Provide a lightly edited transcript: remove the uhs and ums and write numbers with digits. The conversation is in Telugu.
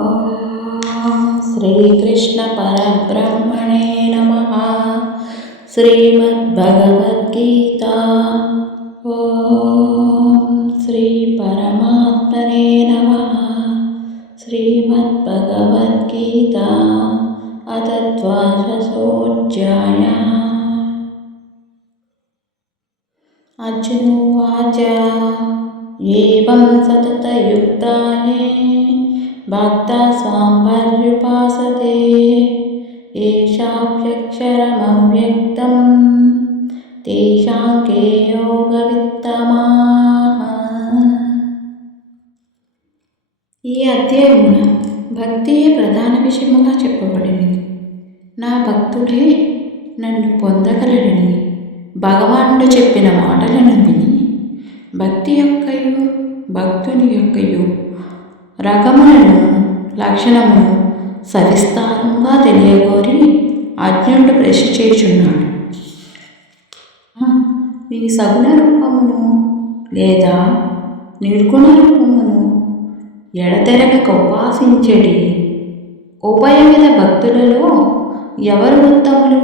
ఓం శ్రీకృష్ణ పరబ్రహ్మణే నమః. శ్రీమద్భగవద్గీత. ఓం శ్రీ పరమాత్మనే నమః. శ్రీమద్భగవద్గీత అథ ద్వాదశోऽధ్యాయः. అర్జునోవాచ ఏవం సతతయుక్తాయే భక్తాः స్వాం పర్యుపాసతే ఏషాప్యక్షరమవ్యక్తం తేషాం కే యోగవిత్తమాః. ఈ అధ్యాయమున భక్తియే ప్రధాన విషయముగా చెప్పబడింది. నా భక్తుడే నన్ను పొందగలడని భగవానుడు చెప్పిన మాటలను విని భక్తి యొక్కయు భక్తుని యొక్కయు రకములను లక్షణమును సవిస్తారంగా తెలియగోరి అర్జునుడు ప్రశ్న చేయుచున్నాడు. నీ సగుణ రూపమును లేదా నిర్గుణ రూపమును ఎడతెరగక ఉపాసించేటి ఉభయవిధ భక్తులలో ఎవరు ఉత్తములు